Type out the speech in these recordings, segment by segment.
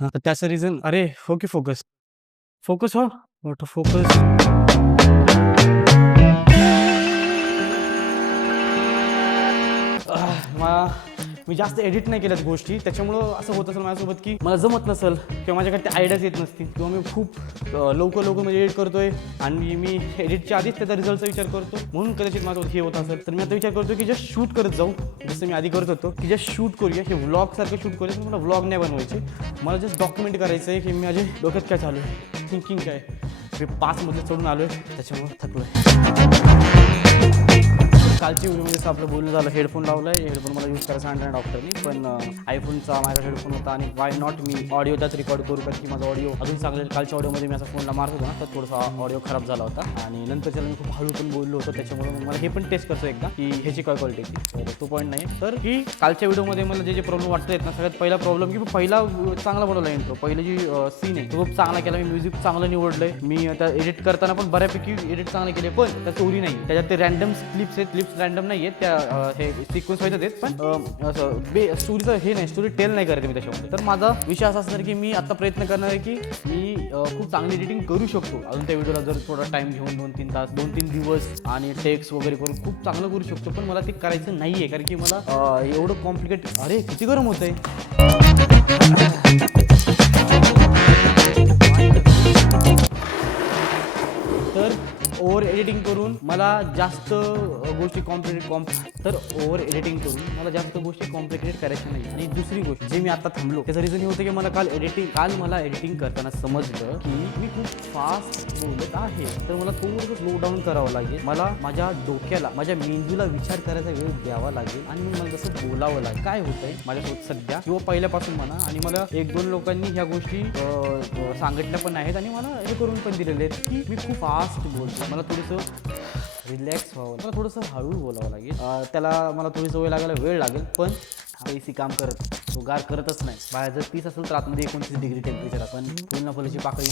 हां, तर त्याचं रिझन अरे, ओके फोकस. फोकस हो. Auto focus. मला मी जास्त एडिट नाही केल्यात गोष्टी. त्याच्यामुळं असं होत असेल माझ्यासोबत, की मला जमत नसेल किंवा माझ्याकडे त्या आयडियाज येत नसतील किंवा मी खूप लवकर म्हणजे एडिट करतोय आणि मी एडिटच्या आधीच त्याचा रिझल्टचा विचार करतो. म्हणून कदाचित माझं हे होत असेल. तर मी आता विचार करतो, की जस्ट शूट करत जाऊ. जसं मी आधी करत होतो, की जस्ट शूट करूया. हे व्लॉगसारखं शूट करूया. पण मला व्लॉग नाही बनवायचे. मला जस्ट डॉक्युमेंट करायचं आहे, की मी माझ्या डोक्यात काय चालू आहे, थिंकिंग काय. मी 5 मधले चढून आलो आहे, त्याच्यामुळं थकलो आहे. कालची व्हिडिओमध्ये असं आपलं बोलणं झालं, हेडफोन लावला आहे. हेडफोन मला यूज करायला सांगितलं डॉक्टरनी, पण आयफोनचा माझा हेडफोन होता आणि वाय नॉट मी ऑडिओ त्याच रेकॉर्ड करू, कारण की माझा ऑडिओ अजून चांगलं. कालच्या ऑडिओमध्ये मी असा फोनला मारत होतो ना, तर थोडासा ऑडिओ खराब झाला होता आणि नंतरच्या मी खूप हळू पण बोललो होतो. त्याच्यामुळे मला हे पण टेस्ट करतो एकदा, की ह्याची काय क्वालिटी येते. तो पॉईंट नाही. तर की कालच्या व्हिडिओमध्ये मला जे प्रॉब्लेम वाटत आहेत ना, सगळ्यात पहिला प्रॉब्लेम की पहिला चांगला बनवला इंट्रो. पहिलं जी सीन आहे तो खूप चांगला केला. मी म्युझिक चांगलं निवडलंय. मी आता एडिट करताना पण बऱ्यापैकी एडिट चांगले केले, पण त्या स्टोरी नाही. त्याच्यात ते रँडम क्लिप्स रँडम नाही आहेत. त्या हे सिक्वेन्स व्हायचं आहेत, पण असं स्टोरीचं हे नाही, स्टोरी टेल नाही करते मी त्याच्यामध्ये. तर माझा विषय असा असणार, की मी आता प्रयत्न करणार आहे, की मी खूप चांगली एडिटिंग करू शकतो. अजून त्या व्हिडिओला जर थोडा टाइम घेऊन 2-3 तास, 2-3 दिवस आणि टेक्स वगैरे करून खूप चांगलं करू शकतो. पण मला ते करायचं नाही आहे, कारण की मला एवढं कॉम्प्लिकेट. अरे किती गरम होतंय. तर ओव्हर एडिटिंग करून मला जास्त गोष्टी कॉम्प्लिकेटेड करायची नाही. आणि दुसरी गोष्ट जे मी आता थांबलो त्याचं रिझन हे होतं, की मला काल मला एडिटिंग करताना समजलं, की मी खूप फास्ट बोलत आहे. तर मला थोडंसं स्लो डाऊन करावं लागेल. मला माझ्या डोक्याला, माझ्या मेंदूला विचार करायचा वेळ द्यावा लागेल आणि मला जसं बोलावं लागेल. काय होतंय माझ्यासोबत सध्या किंवा पहिल्यापासून म्हणा, आणि मला 1-2 लोकांनी ह्या गोष्टी सांगितल्या पण आहेत आणि मला हे करून पण दिलेले आहेत, की मी खूप फास्ट बोलतो. मला थोडंसं रिलॅक्स व्हावं, मला थोडंसं हळू बोलावं लागेल. त्याला मला थोडी सवय लागायला वेळ लागेल, पण एसी काम करत तो गार करतच नाही. बाहेर जर 30 असेल तर आतमध्ये 29 डिग्री टेम्परेचर आहे. पण फुल ना फुलाची पाकळी.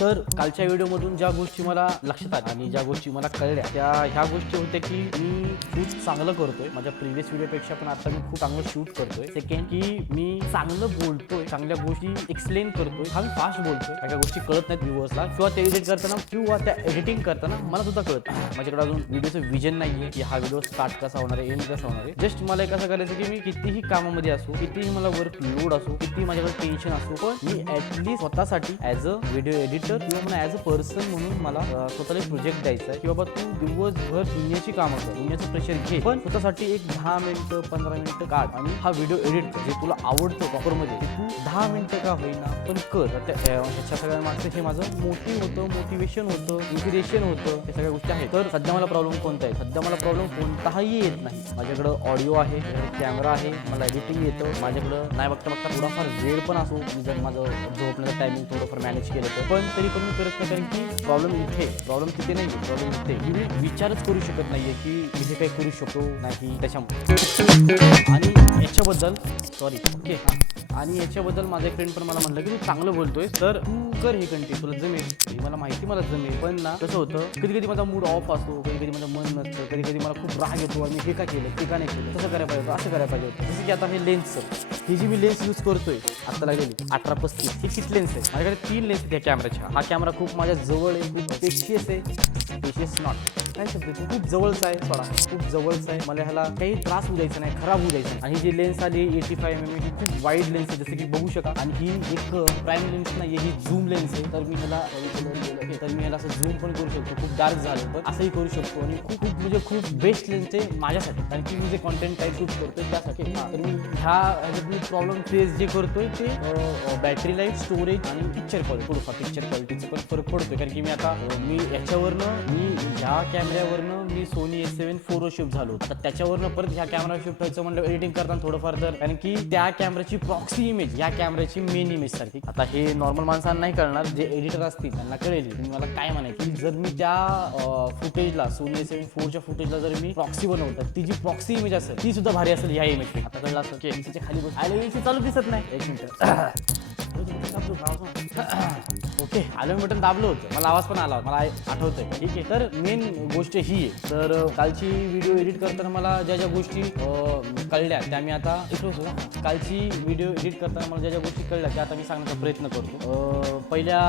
तर कालच्या व्हिडिओमधून ज्या गोष्टी मला लक्षात आल्या आणि ज्या गोष्टी मला कळल्या, त्या ह्या गोष्टी होत्या, की मी खूप चांगलं करतोय माझ्या प्रिव्हियस व्हिडिओपेक्षा. पण आता मी खूप चांगलं शूट करतोय. सेकंड, की मी चांगलं बोलतोय, चांगल्या गोष्टी एक्सप्लेन करतोय. हा मी फास्ट बोलतोय. काही गोष्टी कळत नाहीत व्ह्यूअर्सला, किंवा ते एडिट करताना किंवा त्या एडिटिंग करताना मला सुद्धा कळत. माझ्याकडे अजून व्हिडिओचं विजन नाहीये, की हा व्हिडिओ स्टार्ट कसा होणार आहे, एंड कसा होणार आहे. जस्ट मला एक असं करायचं, की मी कितीही कामामध्ये असो, कितीही मला वर्क लोड असो, किती माझ्याकडे टेन्शन असो, पण मी ॲटलिस्ट स्वतःसाठी ॲज अ व्हिडिओ एडिटर किंवा मला ॲज अ पर्सन म्हणून मला स्वतःला एक प्रोजेक्ट द्यायचा आहे, की बाबा तू दिवसभर दुनियाची कामं कर, दुनियाचं प्रेशर घे, पण स्वतःसाठी एक 10 मिनिटं 15 मिनिटं काढ आणि हा व्हिडिओ एडिट कर. जे तुला आवडतं प्रॉपरमध्ये तू 10 मिनिटं का होईना पण कर. ह्याच्या सगळ्या मागचं हे माझं मोटिवेशन होतं, इन्स्पिरेशन होतं, हे सगळ्या गोष्टी आहेत. तर सध्या मला प्रॉब्लेम कोणता आहे? सध्या मला प्रॉब्लेम कोणताही येत नाही. माझ्याकडं ऑडिओ आहे, कॅमेरा आहे, मला एडिटिंग येतं. माझ्याकडं नाही बघता थोडाफार वेळ पण असो, जर माझं झोपण्याचं टायमिंग थोडंफार मॅनेज केलं तर, पण तरी पण मी करत नाही, कारण की प्रॉब्लेम तिथे नाही आहे. प्रॉब्लेम इथे मी विचारच करू शकत नाही आहे, की मी हे काही करू शकतो नाही त्याच्यामुळे. आणि याच्याबद्दल सॉरी ओके आणि याच्याबद्दल माझा एक फ्रेंड पण मला म्हणलं, की तू चांगलं बोलतोय, तर तू कर हे कंटिन्यू, तुला जमेल. मला माहिती मला जमेल. पण ना कसं होतं, कधी कधी माझा मूड ऑफ असतो, कधी कधी माझं मन नसतं, कधी कधी मला खूप राग येतो आणि हे का केलं, ते का नाही केलं, तसं करायला पाहिजे, असं करायला पाहिजे होतं. जसं की आता हे लेन्सचं, ही जी मी लेन्स यूज करतोय आता लागलेली 18-35, ही किती लेन्स आहे माझ्याकडे? 3 लेन्स आहेत या कॅमेऱ्याच्या. हा कॅमेरा खूप माझ्या जवळ आहे, खूप स्पेशियस आहे. स्पेशियस नॉट काय शब्द, खूप जवळचा आहे, थोडा खूप जवळचा आहे. मला ह्याला काही त्रास होऊ द्यायचा नाही, खराब होऊ द्यायचा. आणि ही जी लेन्स आली 85mm, ही खूप वाईड लेन्स आहे, जसं की बघू शका. आणि ही एक प्राईम लेन्स नाही, ही झूम लेन्स आहे. तर मी ह्याला असं झूम पण करू शकतो, खूप डार्क झालं तर असंही करू शकतो. आणि खूप खूप म्हणजे खूप बेस्ट लेन्स आहे माझ्यासाठी, कारण की मी जे कॉन्टेंट टाईप शूट करतोय त्यासाठी. तर मी ह्याच्यात प्रॉब्लेम फेस जे करतोय ते बॅटरी लाईफ, स्टोरेज आणि पिक्चर क्वालिटी. थोडंफार पिक्चर क्वालिटीचं पण फरक पडतोय, कारण की मी आता ह्या कॅमेऱ्यावरनं मी सोनी A7 IV शिफ्ट झालो. आता त्याच्यावरनं परत ह्या कॅमेरा शिफ्ट व्हायचं म्हणलं एडिटिंग करताना थोडंफार, तर कारण की त्या कॅमेऱ्याची प्रॉक्सी इमेज या कॅमेऱ्याची मेन इमेज सारखी. आता हे नॉर्मल माणसांना नाही कळणार, जे एडिटर असतील त्यांना कळेल की मला काय म्हणायचं. की जर मी त्या फुटेजला, सोनी A7 IV फुटेजला जर मी प्रॉक्सी बनवतो, ती जी प्रॉक्सी इमेज असेल ती सुद्धा भारी असेल ह्या इमेज. आता कळलं असं की एसीच्या खाली बस आले, एसी चालू दिसत नाही. एक मिनिट ओके आलं बटन दाबलं होतं, मला आवाज पण आला होता, मला आठवतंय. ठीक आहे, तर मेन गोष्ट ही आहे. तर कालची व्हिडिओ एडिट करताना मला ज्या ज्या गोष्टी कळल्या त्या मी आता कालची व्हिडिओ एडिट करताना मला ज्या ज्या गोष्टी कळल्या त्या आता मी सांगण्याचा प्रयत्न करतो. पहिल्या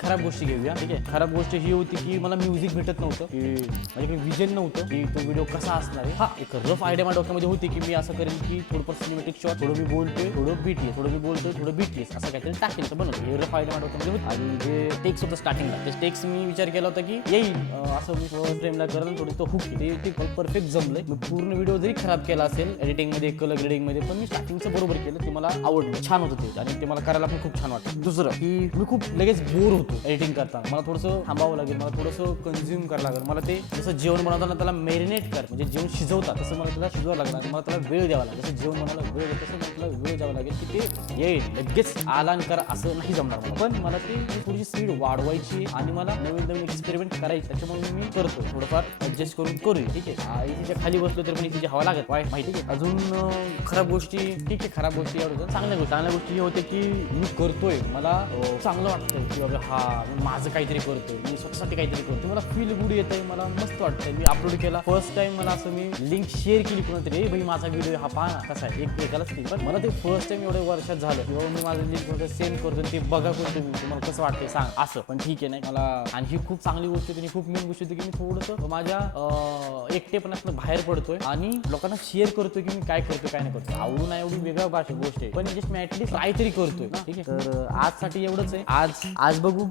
खराब गोष्टी घेऊया. ठीक आहे, खराब गोष्ट ही होती की मला म्युझिक भेटत नव्हतं, की माझ्याकडे विजन नव्हतं की तो व्हिडिओ कसा असणार आहे. हा एक रफ आयडिया माझ्या डोक्यामध्ये होती की मी असं करेन की थोडंफार सिनेमॅटिक शॉट, थोडं मी बोलतोय, थोडं बीटीएस, थोडं मी बोलतोय, थोडं बीटीएस असं काहीतरी टाकेल तर बनवतो. हे रफ आयडिया माझ्या डोक्यामध्ये होती. आणि जे टेक्स होतं स्टार्टिंगला, ते टेक्स मी विचार केला होता की येईल असं मी फ्रेमला करेन, थोडं तो हुक ते परफेक्ट जमलंय. मी पूर्ण व्हिडिओ जरी खराब केला असेल एडिटिंगमध्ये, कलर ग्रेडिंगमध्ये, पण मी स्टार्टिंगचं बरोबर केलं, ते मला आवडलं, छान होतं ते, आणि ते मला करायला पण खूप छान वाटतं. दुसरं की मी खूप लगेच बोर होतो एडिटिंग करताना. मला थोडंसं थांबावं लागेल, मला थोडंसं कन्झ्युम करावं लागेल. मला ते जसं जेवण बनवताना त्याला मॅरिनेट कर, म्हणजे जेवण शिजवतात तसं मला त्याला शिजवावं लागलं, आणि मला त्याला वेळ द्यावा लागेल. जसं जेवण बनायला वेळ येईल तसं मला त्याला वेळ द्यावा लागेल की ते येईल लगेच आलान कर असं नाही जमणार मला. पण मला ते थोडीशी स्पीड वाढवायची आणि मला नवीन नवीन एक्सपेरिमेंट करायची, त्याच्यामुळे मी करतो थोडंफार ॲडजस्ट करून करूया. ठीक आहे, इथे खाली बसलो तर पण इथे हवा लागत वाय माहिती आहे. अजून खराब गोष्टी, ठीक आहे खराब गोष्टी एवढं, चांगल्या गोष्टी ही होते की मी करतोय, मला चांगलं वाटतंय की बाबा हा माझं काहीतरी करतोय, मी स्वतःसाठी काहीतरी करतोय, मला फील गुड येतंय, मला मस्त वाटतंय. मी अपलोड केला फर्स्ट टाइम, मला असं मी लिंक शेअर केली कोणातरी, भाई माझा व्हिडिओ हा पहा ना कसा आहे, एकालाच नाही, पण मला ते फर्स्ट टाइम एवढ्या वर्षात झालं की बाबा मी माझं लिंक वगैरे सेंड करतो, ते बघा कोण तुम्ही, तुम्हाला कसं वाटतंय सांग असं. पण ठीक आहे, नाही मला. आणि ही खूप चांगली गोष्ट होती आणि खूप मेन गोष्ट होती की मी थोडंसं माझ्या एकटेपणातून बाहेर पडतोय आणि लोकांना शेअर करतोय की मी काय करतोय काय नाही करतोय. आवडून नाही एवढी वेगळ्या भाषा गोष्ट आहे, पण जस्ट मी ऍटलीस्ट काहीतरी करतोय ना. ठीक आहे, तर आजसाठी एवढंच आहे. आज बघू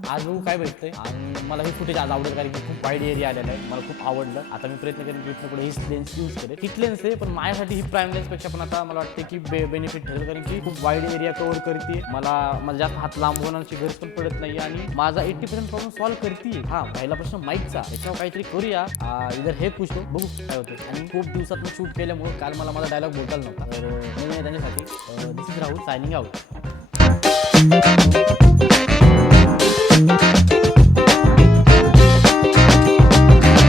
काय भेटतंय. आणि मला हे फुटेज आज आवडेल कारण की खूप वाईड एरिया आलेला आहे, मला खूप आवडलं. आता मी प्रयत्न करेन की पुढे हीच लेन्स यूज करेन. हिट लेन्स आहे, पण माझ्यासाठी ही प्राईम लेन्सपेक्षा पण आता मला वाटतं की बेनिफिट ठरेल, कारण की खूप वाईड एरिया कव्हर करते. मला जास्त हात लांब होण्याची गरज पण पडत नाही आणि माझा 80% प्रॉब्लेम सॉल्व्ह करते. हा पहिला प्रश्न माईकचा, त्याच्यावर काहीतरी करूया. इधर हे पुष्ट बघू काय होतं. आणि खूप दिवसात मी शूट केल्यामुळे काल मला माझा डायलॉग बोलताना नव्हता, तर मी त्यांच्यासाठी दिस इज राहुल सायनिंग आउट.